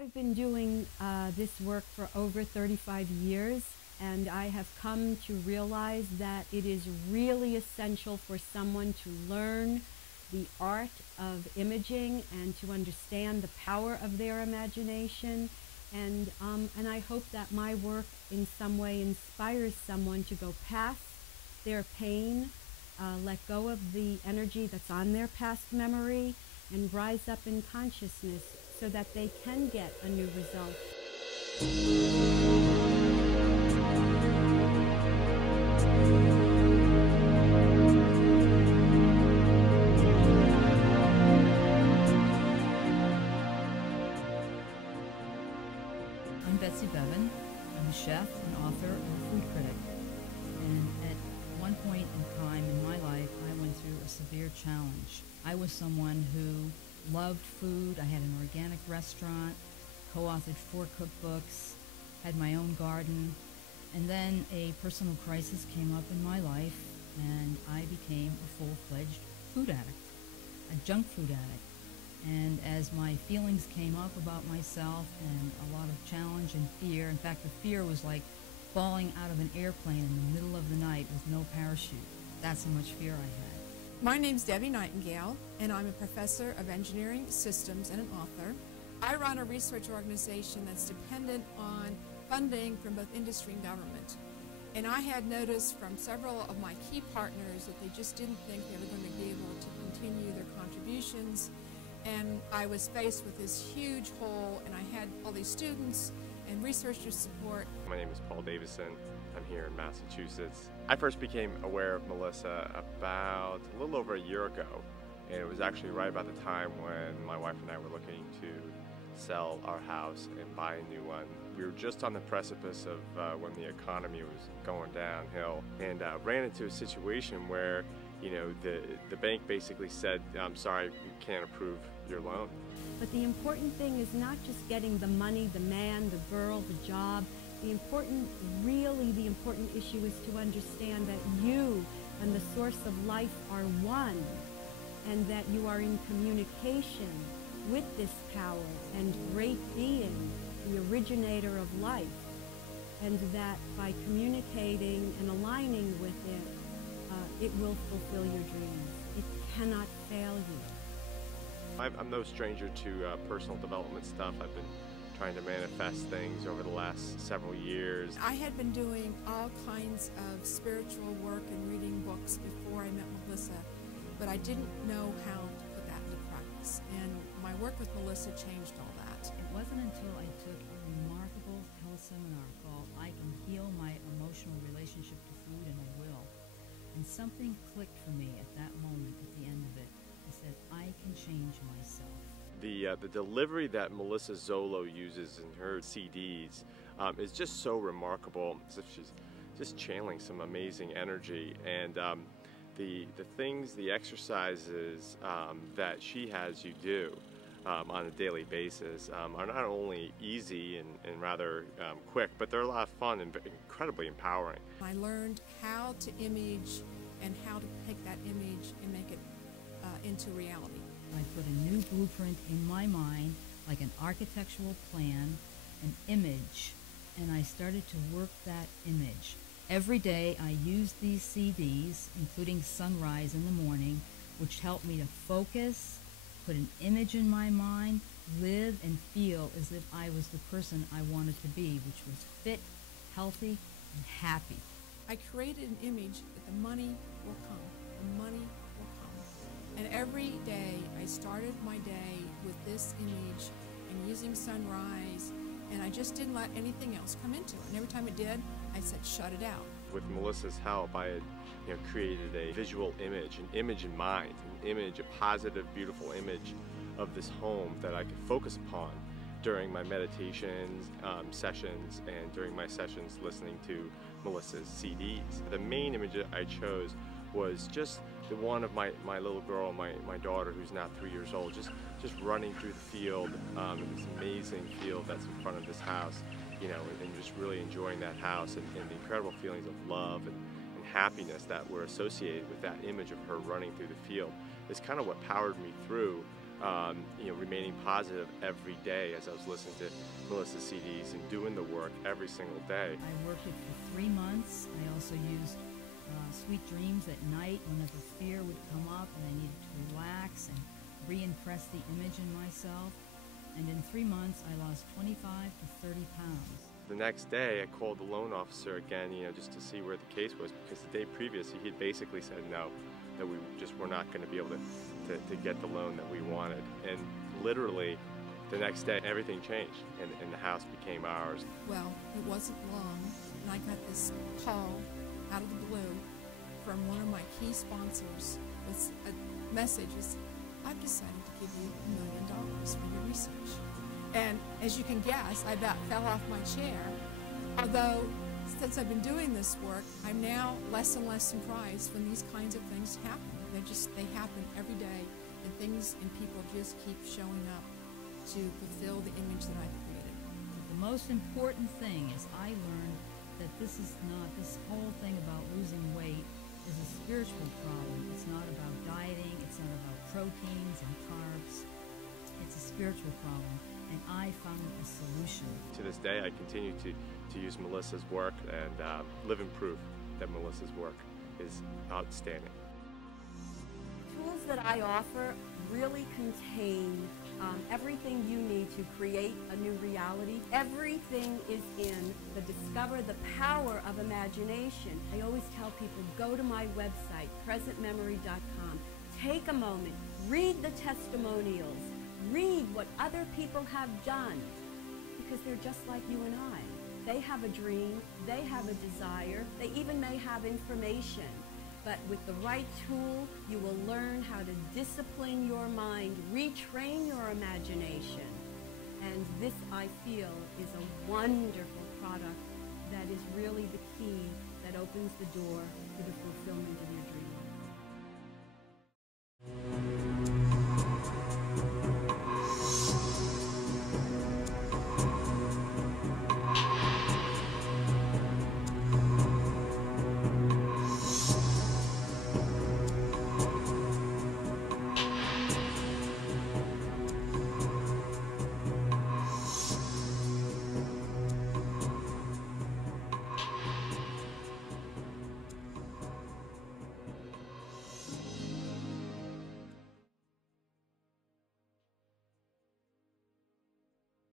I've been doing this work for over 35 years, and I have come to realize that it is really essential for someone to learn the art of imaging and to understand the power of their imagination. And I hope that my work in some way inspires someone to go past their pain, let go of the energy that's on their past memory, and rise up in consciousness so that they can get a new result. I'm Betsy Bevan. I'm a chef, an author, and a food critic. And at one point in time in my life, I went through a severe challenge. I was someone who loved food. I had an organic restaurant, co-authored 4 cookbooks, had my own garden, and then a personal crisis came up in my life, and I became a full-fledged food addict, a junk food addict. And as my feelings came up about myself and a lot of challenge and fear, in fact, the fear was like falling out of an airplane in the middle of the night with no parachute. That's how much fear I had. My name's Debbie Nightingale, and I'm a professor of engineering systems and an author. I run a research organization that's dependent on funding from both industry and government. And I had noticed from several of my key partners that they just didn't think they were going to be able to continue their contributions. And I was faced with this huge hole, and I had all these students and researchers support. My name is Paul Davison. I'm here in Massachusetts. I first became aware of Melissa about a little over a year ago, and it was actually right about the time when my wife and I were looking to sell our house and buy a new one. We were just on the precipice of when the economy was going downhill, and ran into a situation where the bank basically said, I'm sorry, we can't approve your loan. But the important thing is not just getting the money, the man, the girl, the job. Really the important issue is to understand that you and the source of life are one, and that you are in communication with this power and great being, the originator of life, and that by communicating and aligning with it, it will fulfill your dreams. It cannot fail you. I'm no stranger to personal development stuff. I've been trying to manifest things over the last several years. I had been doing all kinds of spiritual work and reading books before I met Melissa, but I didn't know how to put that into practice. And my work with Melissa changed all that. It wasn't until I took a remarkable teleseminar called I Can Heal My Emotional Relationship to Food and I Will. And something clicked for me at that moment, at the end of it. I said, I can change myself. The delivery that Melissa Zollo uses in her CDs is just so remarkable. As if she's just channeling some amazing energy. And the things, the exercises that she has you do on a daily basis are not only easy and rather quick, but they're a lot of fun and incredibly empowering. I learned how to image and how to take that image and make it into reality. I put a new blueprint in my mind, like an architectural plan, an image, and I started to work that image. Every day I used these CDs, including sunrise in the morning, which helped me to focus, put an image in my mind, live and feel as if I was the person I wanted to be, which was fit, healthy, and happy. I created an image that the money will come. The money will come. And every day I started my day with this image and using sunrise, and I just didn't let anything else come into it. And every time it did, I said, shut it out. With Melissa's help, I had created a visual image, an image in mind, an image, a positive, beautiful image of this home that I could focus upon during my meditations, sessions, and during my sessions listening to Melissa's CDs. The main image that I chose was just the one of my little girl, my daughter, who's now 3 years old, just running through the field, in this amazing field that's in front of this house, and just really enjoying that house and the incredible feelings of love and happiness that were associated with that image of her running through the field is kind of what powered me through remaining positive every day as I was listening to Melissa's CDs and doing the work every single day. I worked it for 3 months. I also used sweet dreams at night whenever fear would come up and I needed to relax and re-impress the image in myself. And in 3 months, I lost 25 to 30 pounds. The next day, I called the loan officer again, just to see where the case was, because the day previous, he had basically said no, that we just were not going to be able to get the loan that we wanted. And literally, the next day, everything changed, and the house became ours. Well, it wasn't long, and I got this call out of the blue from one of my key sponsors with a message. I've decided to give you $1 million for your research. And as you can guess, I about fell off my chair. Although, since I've been doing this work, I'm now less and less surprised when these kinds of things happen. They happen every day, and things and people just keep showing up to fulfill the image that I've created. The most important thing is I learned that this whole thing about losing weight is a spiritual problem. It's not about dieting, it's not about proteins and carbs. It's a spiritual problem, and I found a solution. To this day, I continue to use Melissa's work and live in proof that Melissa's work is outstanding. Tools that I offer really contain everything you need to create a new reality. Everything is in the Discover the Power of Imagination. I always tell people, go to my website, presentmemory.com. Take a moment, read the testimonials, read what other people have done, because they're just like you and I. They have a dream, they have a desire, they even may have information. But with the right tool, you will learn how to discipline your mind, retrain your imagination. And this, I feel, is a wonderful product that is really the key that opens the door to the fulfillment of your dreams.